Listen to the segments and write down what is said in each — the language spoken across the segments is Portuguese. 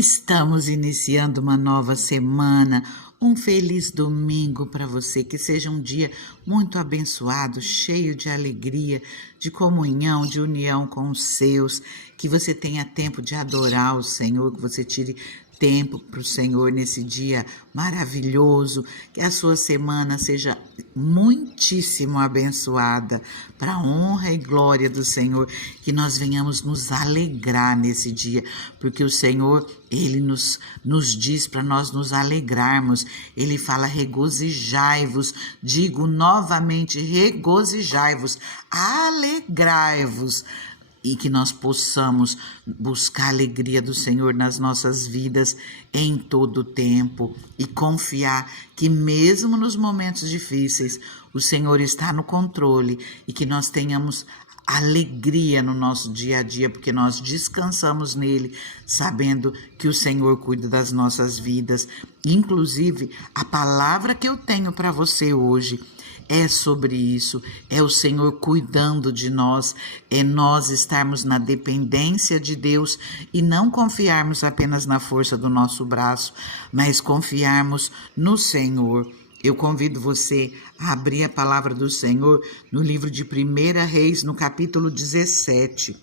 Estamos iniciando uma nova semana. Um feliz domingo para você, que seja um dia muito abençoado, cheio de alegria, de comunhão, de união com os seus, que você tenha tempo de adorar o Senhor, que você tire tempo para o Senhor nesse dia maravilhoso, que a sua semana seja muitíssimo abençoada, para a honra e glória do Senhor, que nós venhamos nos alegrar nesse dia, porque o Senhor, Ele nos diz para nós nos alegrarmos. Ele fala: regozijai-vos, digo novamente, regozijai-vos, alegrai-vos, e que nós possamos buscar a alegria do Senhor nas nossas vidas em todo o tempo e confiar que mesmo nos momentos difíceis o Senhor está no controle e que nós tenhamos alegria no nosso dia a dia, porque nós descansamos nele, sabendo que o Senhor cuida das nossas vidas. Inclusive, a palavra que eu tenho para você hoje é sobre isso, é o Senhor cuidando de nós, é nós estarmos na dependência de Deus e não confiarmos apenas na força do nosso braço, mas confiarmos no Senhor. Eu convido você a abrir a palavra do Senhor no livro de 1 Reis, no capítulo 17.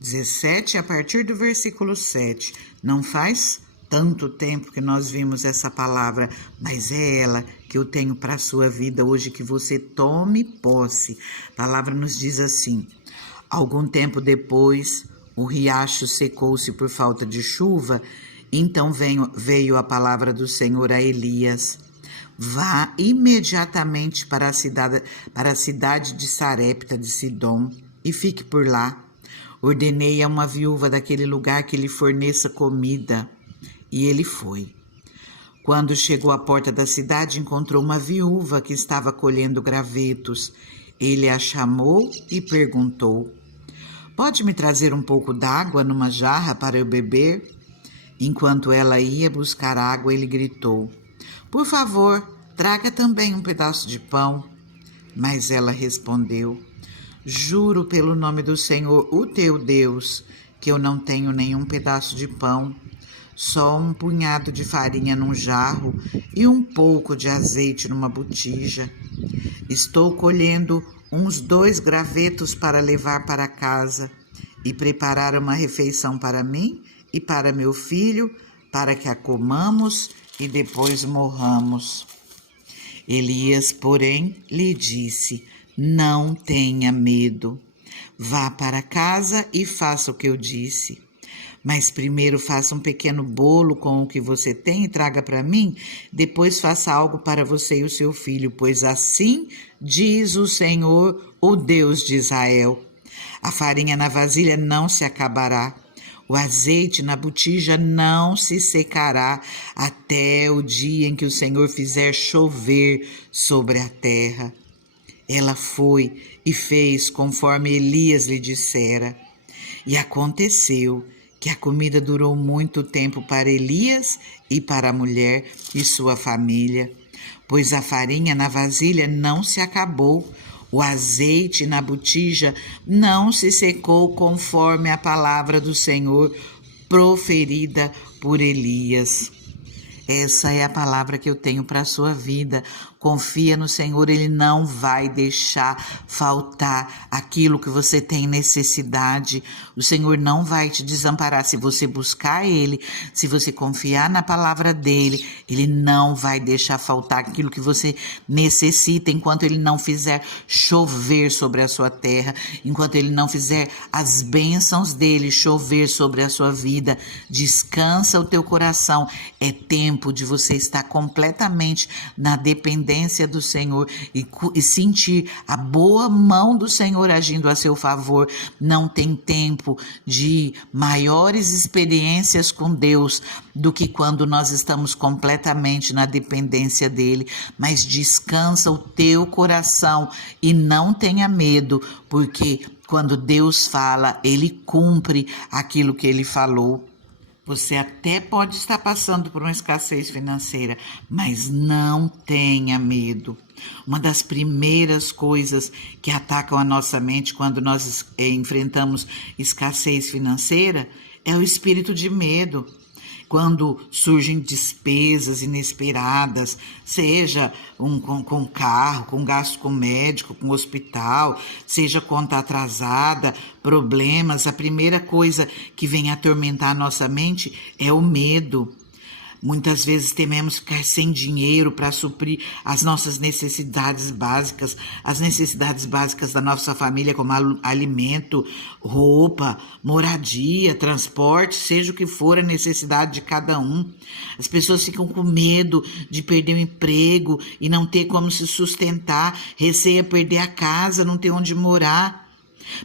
17 a partir do versículo 7. Não faz tanto tempo que nós vimos essa palavra, mas é ela que eu tenho para a sua vida hoje, que você tome posse. A palavra nos diz assim: algum tempo depois, o riacho secou-se por falta de chuva, então veio a palavra do Senhor a Elias: vá imediatamente para a cidade de Sarepta de Sidom e fique por lá. Ordenei a uma viúva daquele lugar que lhe forneça comida. E ele foi. Quando chegou à porta da cidade, encontrou uma viúva que estava colhendo gravetos. Ele a chamou e perguntou: pode me trazer um pouco d'água numa jarra para eu beber? Enquanto ela ia buscar água, ele gritou: por favor, traga também um pedaço de pão. Mas ela respondeu: juro pelo nome do Senhor, o teu Deus, que eu não tenho nenhum pedaço de pão, só um punhado de farinha num jarro e um pouco de azeite numa botija. Estou colhendo uns 2 gravetos para levar para casa e preparar uma refeição para mim e para meu filho, para que a comamos e depois morramos. Elias, porém, lhe disse: não tenha medo. Vá para casa e faça o que eu disse. Mas primeiro faça um pequeno bolo com o que você tem e traga para mim. Depois faça algo para você e o seu filho, pois assim diz o Senhor, o Deus de Israel: a farinha na vasilha não se acabará, o azeite na botija não se secará, até o dia em que o Senhor fizer chover sobre a terra. Ela foi e fez conforme Elias lhe dissera. E aconteceu que a comida durou muito tempo para Elias e para a mulher e sua família, pois a farinha na vasilha não se acabou, o azeite na botija não se secou, conforme a palavra do Senhor proferida por Elias. Essa é a palavra que eu tenho para a sua vida. Confia no Senhor, Ele não vai deixar faltar aquilo que você tem necessidade. O Senhor não vai te desamparar. Se você buscar Ele, se você confiar na palavra dEle, Ele não vai deixar faltar aquilo que você necessita, enquanto Ele não fizer chover sobre a sua terra, enquanto Ele não fizer as bênçãos dEle chover sobre a sua vida. Descansa o teu coração. É tempo de você estar completamente na dependência do Senhor e sentir a boa mão do Senhor agindo a seu favor. Não tem tempo de maiores experiências com Deus do que quando nós estamos completamente na dependência dele. Mas descansa o teu coração e não tenha medo, porque quando Deus fala, Ele cumpre aquilo que Ele falou. Você até pode estar passando por uma escassez financeira, mas não tenha medo. Uma das primeiras coisas que atacam a nossa mente quando nós enfrentamos escassez financeira é o espírito de medo. quando surgem despesas inesperadas, seja com carro, com gasto com médico, com hospital, seja conta atrasada, problemas, a primeira coisa que vem atormentar a nossa mente é o medo. Muitas vezes tememos ficar sem dinheiro para suprir as nossas necessidades básicas, as necessidades básicas da nossa família, como alimento, roupa, moradia, transporte, seja o que for a necessidade de cada um. As pessoas ficam com medo de perder o emprego e não ter como se sustentar, receia perder a casa, não ter onde morar.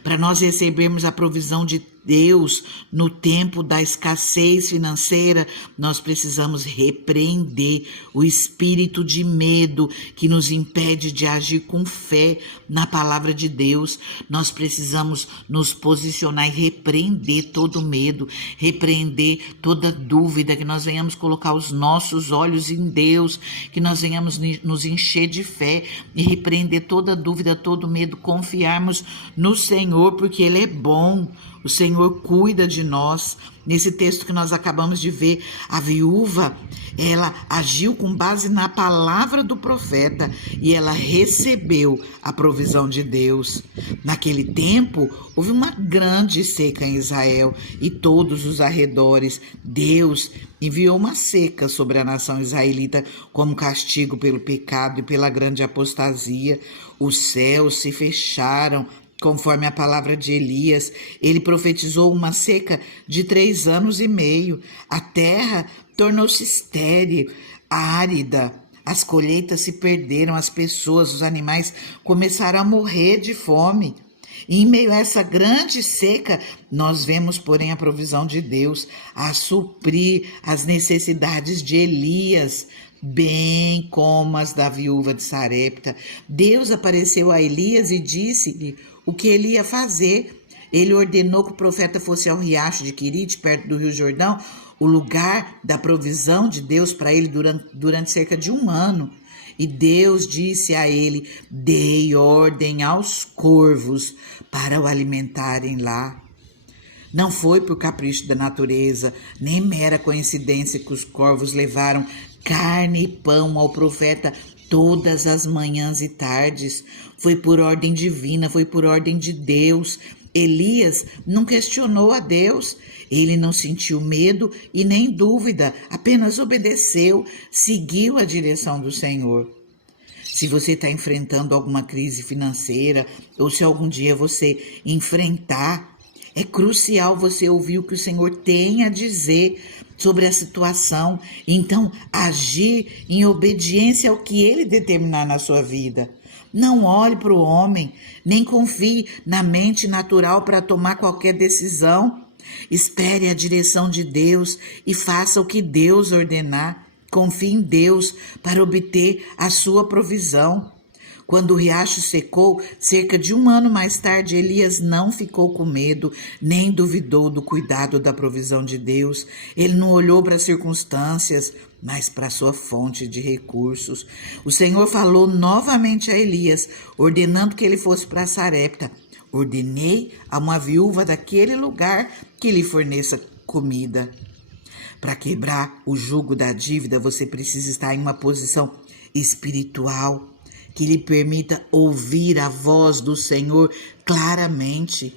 Para nós recebermos a provisão de Deus no tempo da escassez financeira, nós precisamos repreender o espírito de medo que nos impede de agir com fé na palavra de Deus. Nós precisamos nos posicionar e repreender todo medo, repreender toda dúvida, que nós venhamos colocar os nossos olhos em Deus, que nós venhamos nos encher de fé e repreender toda dúvida, todo medo, confiarmos no Senhor, porque Ele é bom. O Senhor cuida de nós. Nesse texto que nós acabamos de ver, a viúva, ela agiu com base na palavra do profeta e ela recebeu a provisão de Deus. Naquele tempo, houve uma grande seca em Israel e todos os arredores. Deus enviou uma seca sobre a nação israelita como castigo pelo pecado e pela grande apostasia. Os céus se fecharam, conforme a palavra de Elias. Ele profetizou uma seca de 3 anos e meio. A terra tornou-se estéril, árida. As colheitas se perderam, as pessoas, os animais começaram a morrer de fome. E em meio a essa grande seca, nós vemos, porém, a provisão de Deus a suprir as necessidades de Elias, bem como as da viúva de Sarepta. Deus apareceu a Elias e disse-lhe o que ele ia fazer. Ele ordenou que o profeta fosse ao riacho de Querite, perto do Rio Jordão, o lugar da provisão de Deus para ele durante cerca de 1 ano. E Deus disse a ele: dei ordem aos corvos para o alimentarem lá. Não foi por capricho da natureza, nem mera coincidência que os corvos levaram carne e pão ao profeta todas as manhãs e tardes. Foi por ordem divina, foi por ordem de Deus. Elias não questionou a Deus, ele não sentiu medo e nem dúvida, apenas obedeceu, seguiu a direção do Senhor. Se você está enfrentando alguma crise financeira, ou se algum dia você enfrentar, é crucial você ouvir o que o Senhor tem a dizer sobre a situação, então agir em obediência ao que Ele determinar na sua vida. Não olhe para o homem, nem confie na mente natural para tomar qualquer decisão. Espere a direção de Deus e faça o que Deus ordenar. Confie em Deus para obter a sua provisão. Quando o riacho secou, cerca de 1 ano mais tarde, Elias não ficou com medo, nem duvidou do cuidado da provisão de Deus. Ele não olhou para as circunstâncias, mas para a sua fonte de recursos. O Senhor falou novamente a Elias, ordenando que ele fosse para Sarepta. Ordenei a uma viúva daquele lugar que lhe forneça comida. Para quebrar o jugo da dívida, você precisa estar em uma posição espiritual que lhe permita ouvir a voz do Senhor claramente.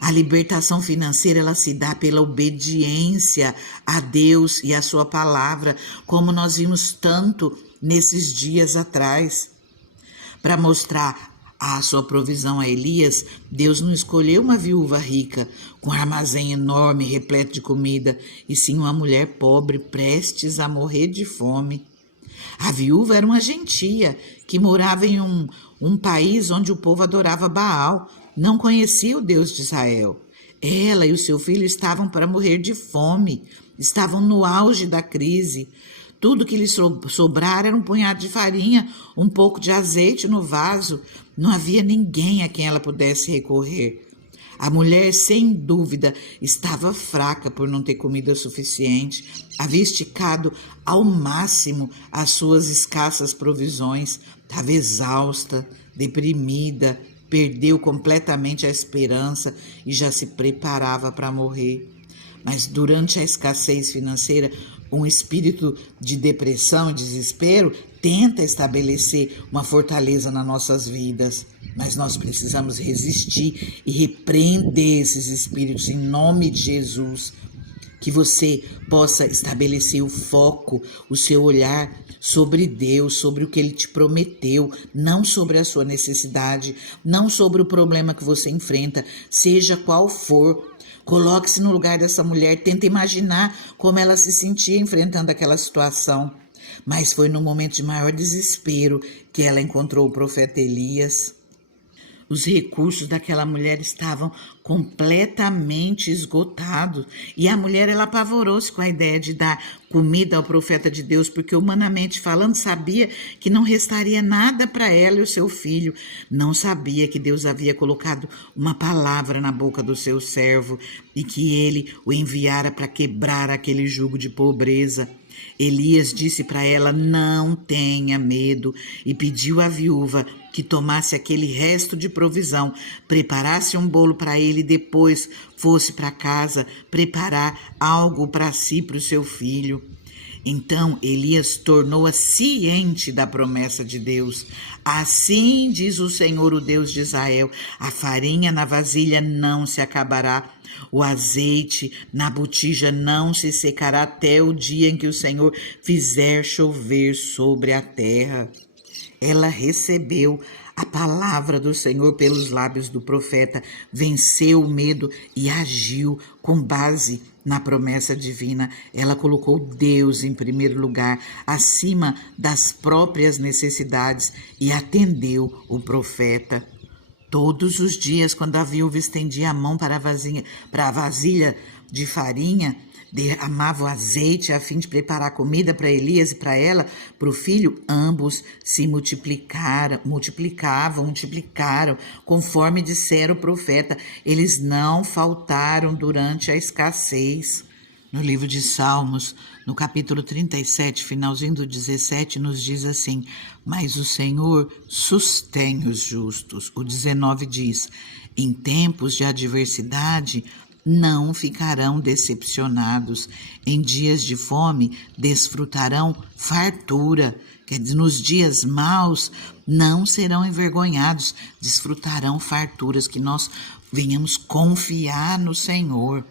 A libertação financeira, ela se dá pela obediência a Deus e a sua palavra, como nós vimos tanto nesses dias atrás. Para mostrar a sua provisão a Elias, Deus não escolheu uma viúva rica, com um armazém enorme, repleto de comida, e sim uma mulher pobre, prestes a morrer de fome. A viúva era uma gentia que morava em um país onde o povo adorava Baal, não conhecia o Deus de Israel. Ela e o seu filho estavam para morrer de fome, estavam no auge da crise. Tudo que lhes sobrara era um punhado de farinha, um pouco de azeite no vaso. Não havia ninguém a quem ela pudesse recorrer. A mulher, sem dúvida, estava fraca por não ter comida suficiente. Havia esticado ao máximo as suas escassas provisões. Estava exausta, deprimida, perdeu completamente a esperança e já se preparava para morrer. Mas durante a escassez financeira, um espírito de depressão e desespero tenta estabelecer uma fortaleza nas nossas vidas. Mas nós precisamos resistir e repreender esses espíritos em nome de Jesus. Que você possa estabelecer o foco, o seu olhar sobre Deus, sobre o que Ele te prometeu, não sobre a sua necessidade, não sobre o problema que você enfrenta, seja qual for. Coloque-se no lugar dessa mulher, tenta imaginar como ela se sentia enfrentando aquela situação. Mas foi no momento de maior desespero que ela encontrou o profeta Elias. Os recursos daquela mulher estavam completamente esgotados. E a mulher, ela apavorou-se com a ideia de dar comida ao profeta de Deus, porque humanamente falando, sabia que não restaria nada para ela e o seu filho. Não sabia que Deus havia colocado uma palavra na boca do seu servo e que ele o enviara para quebrar aquele jugo de pobreza. Elias disse para ela: não tenha medo, e pediu à viúva que tomasse aquele resto de provisão, preparasse um bolo para ele e depois fosse para casa preparar algo para si e para o seu filho. Então Elias tornou-a ciente da promessa de Deus. Assim diz o Senhor, o Deus de Israel: a farinha na vasilha não se acabará, o azeite na botija não se secará até o dia em que o Senhor fizer chover sobre a terra. Ela recebeu a palavra do Senhor pelos lábios do profeta, venceu o medo e agiu com base na promessa divina. Ela colocou Deus em primeiro lugar, acima das próprias necessidades, e atendeu o profeta. Todos os dias, quando a viúva estendia a mão para a vasilha de farinha, derramava o azeite a fim de preparar comida para Elias e para ela, para o filho, ambos se multiplicaram, conforme dissera o profeta. Eles não faltaram durante a escassez. No livro de Salmos, no capítulo 37, finalzinho do 17, nos diz assim: mas o Senhor sustém os justos. O 19 diz: em tempos de adversidade, não ficarão decepcionados. Em dias de fome, desfrutarão fartura. Quer dizer, nos dias maus, não serão envergonhados, desfrutarão farturas. Que nós venhamos confiar no Senhor.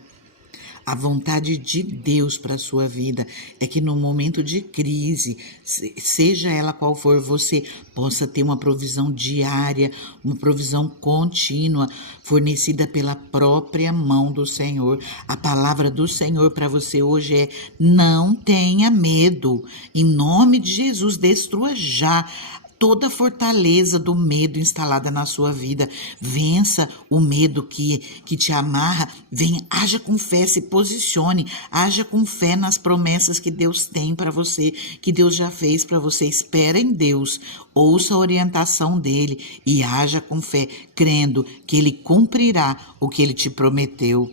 A vontade de Deus para a sua vida é que no momento de crise, seja ela qual for, você possa ter uma provisão diária, uma provisão contínua, fornecida pela própria mão do Senhor. A palavra do Senhor para você hoje é: não tenha medo. Em nome de Jesus, destrua já toda a fortaleza do medo instalada na sua vida. Vença o medo que te amarra. Venha, haja com fé, se posicione, haja com fé nas promessas que Deus tem para você, que Deus já fez para você. Espera em Deus, ouça a orientação dele e haja com fé, crendo que ele cumprirá o que ele te prometeu.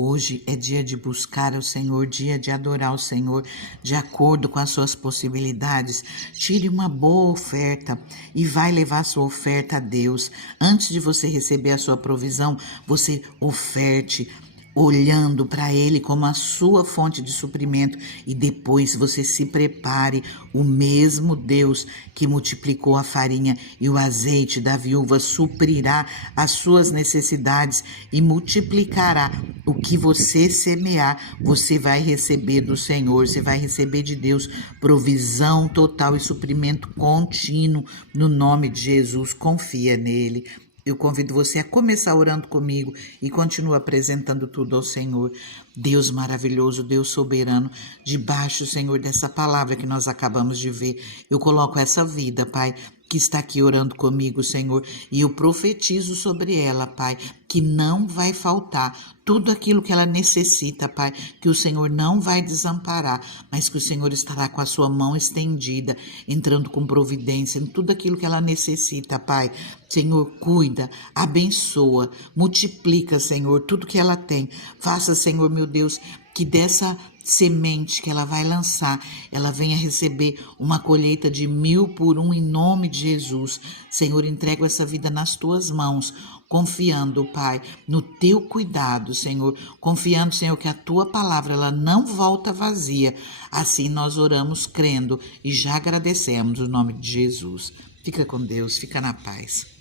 Hoje é dia de buscar o Senhor, dia de adorar o Senhor, de acordo com as suas possibilidades. Tire uma boa oferta e vai levar a sua oferta a Deus. Antes de você receber a sua provisão, você oferte, olhando para Ele como a sua fonte de suprimento, e depois você se prepare. O mesmo Deus que multiplicou a farinha e o azeite da viúva suprirá as suas necessidades e multiplicará o que você semear. Você vai receber do Senhor, você vai receber de Deus provisão total e suprimento contínuo no nome de Jesus. Confia nele. Eu convido você a começar orando comigo e continua apresentando tudo ao Senhor. Deus maravilhoso, Deus soberano, debaixo, Senhor, dessa palavra que nós acabamos de ver, eu coloco essa vida, Pai, que está aqui orando comigo, Senhor, e eu profetizo sobre ela, Pai, que não vai faltar tudo aquilo que ela necessita, Pai, que o Senhor não vai desamparar, mas que o Senhor estará com a sua mão estendida, entrando com providência em tudo aquilo que ela necessita, Pai. Senhor, cuida, abençoa, multiplica, Senhor, tudo que ela tem. Faça, Senhor, meu Deus, que dessa semente que ela vai lançar, ela venha receber uma colheita de 1.000 por um em nome de Jesus. Senhor, entrego essa vida nas tuas mãos, confiando, Pai, no teu cuidado, Senhor, confiando, Senhor, que a tua palavra ela não volta vazia. Assim nós oramos crendo e já agradecemos no nome de Jesus. Fica com Deus, fica na paz.